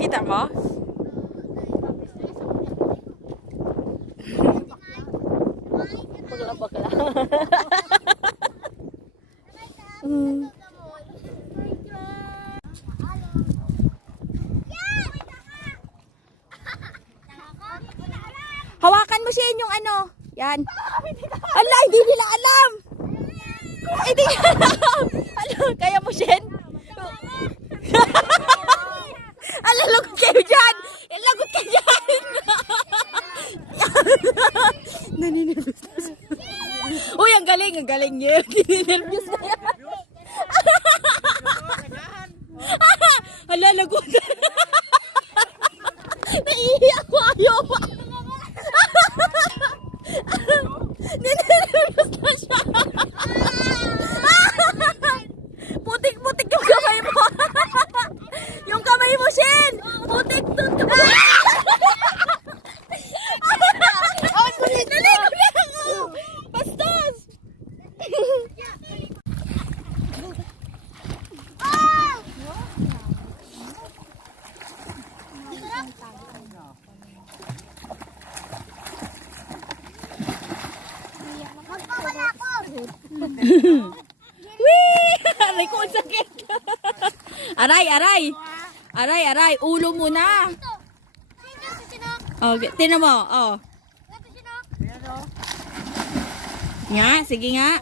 Nakita mo? Bakla bakla. Mm. Hawakan mo siya yung ano. Yan. Ala, hindi nila alam. Hindi nila alam. Ala, kaya mo, Shen? Ala, lagot kayo dyan. Eh, Lagot kayo dyan. Naninirvous na siya. Uy, ang galing, ang galing niya. Naninirvous na yan. Ala, lagot. Naiiyak ko, ayaw pa. Ninervous na siya. Putik-putik yung kamay mo. yung kamay mo, Shen. Putik dun ka. Naligo na ako. Bastos. Wee! Aray ko, ang sakit. aray, aray. Aray, aray. Ulo muna. Okay, tinan mo. Oh. Nga, sige nga.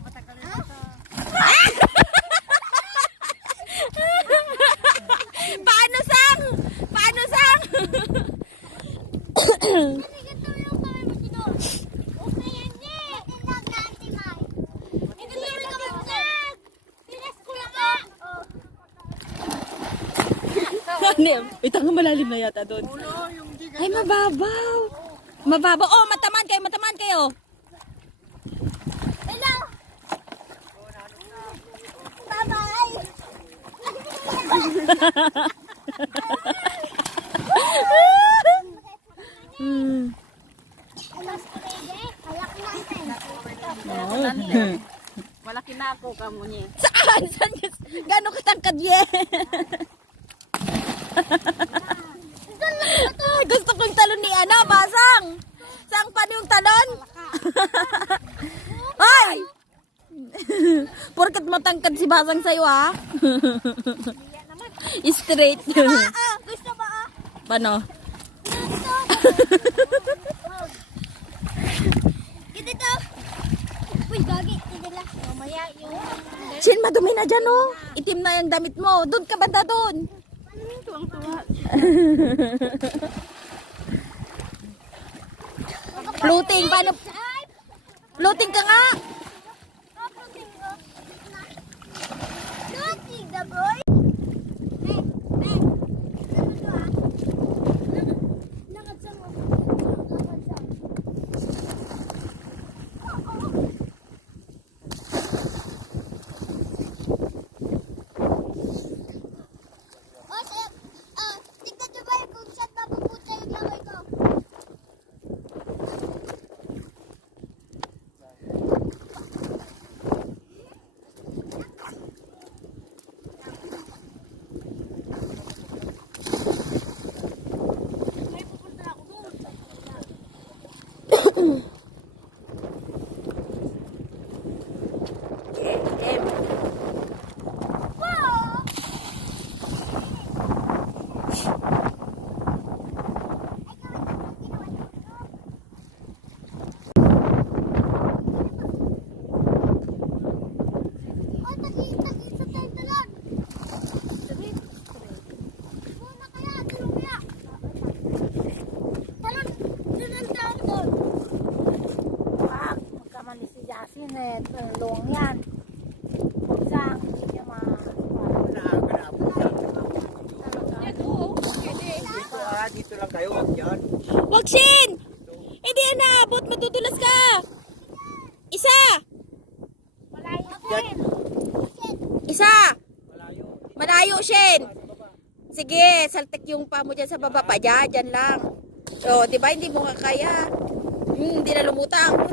Ano? Ito nga malalim na yata doon. Ay, mababaw. Mababaw. Oh, mataman kayo, mataman kayo. Hmm. Malaki na ako kamo niya. Saan? Saan? Gano'ng katangkad yan? Gusto kong talon ni ano, Basang. Saan pa yung talon? Ay! Porkat matangkad si Basang sa'yo, ha? Straight. Gusto ba ah? Paano? Ito to. Uy, gagi. Lang. Mamaya yung... Shin, madumi na dyan, oh. Itim na yung damit mo. Doon ka banda doon. Tuwang-tuwa. Floating, paano? Floating ka nga. boy. Tignan nyo ba kung saan mapupunta yung laway ko? Oh, tagi, tagi sa tayo talon. Muna kaya, talon kaya. Talon, talon ang taon doon. Wag, magkamali si Jasin eh. Tulong yan. Isang, hindi niya ma... Dito lang kayo, wag yan. Wag, Shin! Hindi yan naabot. Matutulas ka. Isa! Yan, Isa! malayo. Malayo, Shin! Sige, saltik yung pa mo dyan sa baba pa. Dyan, dyan lang. O, di ba? Hindi mo nga kaya. Hmm, hindi na lumutang.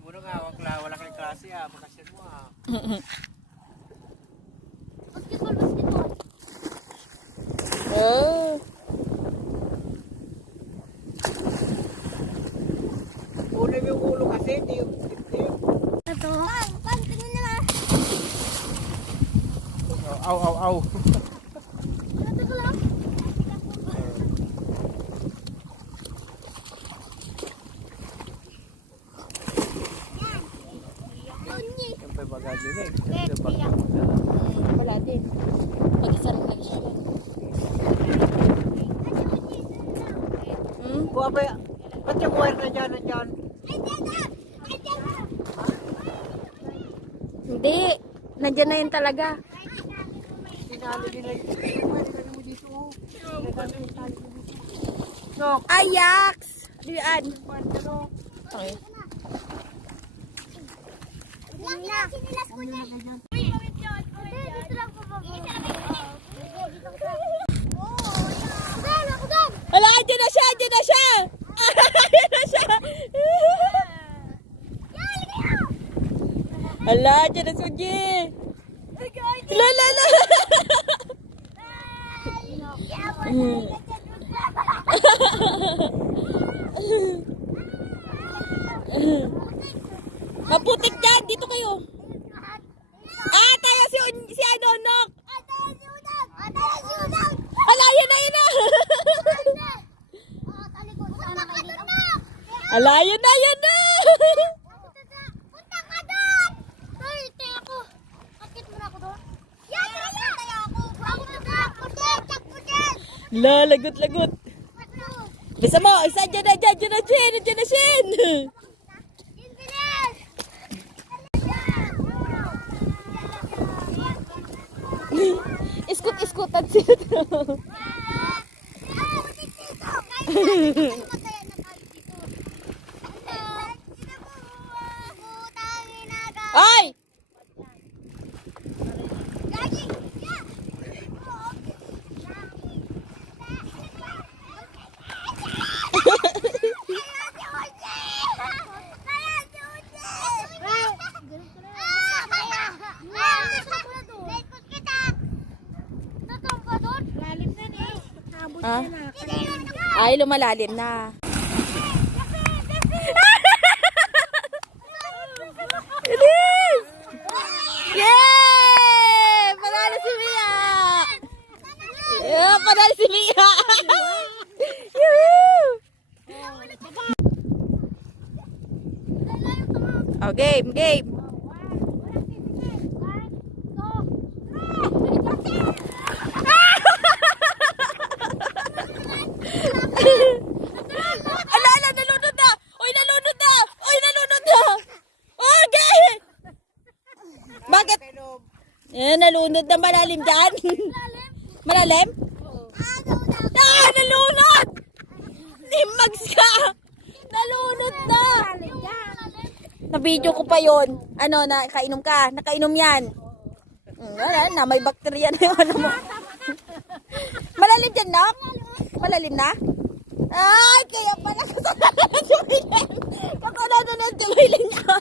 Muna nga, wala kang klase ah, makasyan mo ah. Aw, aw, aw. Ko lang. Yan. Yung pa bagay eh. Eh, tiyak. Wala din. Mag-isa rin lang siya. Hmm? Kuha ba, ba't yung wire na dyan, na dyan? Hindi. Nandiyan na yun talaga. Ajax! Diyan. Okay. Wala, andyan na siya! Andyan na siya! Andyan na siya! Ala, andyan na Suji! La, la, la! Maputik dyan! Dito kayo! Ah, tayo si, si ano, Nok! Ala, yun na, yun na! Ala, yun na, yun na! Punta ka doon! Ay, tingnan ako. Akit mo na ako doon. Yan, tayo ako. Ako na ba? Putin, tsak putin. La, lagot, lagot. Bisa mo, isa dyan na, dyan, dyan na, Shin! Dyan na! Inbilis! Iskut-iskutan sila. Ay! Lalim na eh. Abot Ah? Ay, lumalalim na. Bilis! Yay! Panalo si Mia! Yeah, panalo si Mia! Oh, game, game. nalunod na malalim dyan? malalim? Ah, nalunod! Limags ka! Nalunod na! Na-video ko pa yon. Ano, nakainom ka? Nakainom yan? Hmm, wala na, may bakterya na yung ano mo. Malalim dyan, Nak? Malalim na? Ay, kaya pala kasalanan yung Kakalanan ng tuloy niya.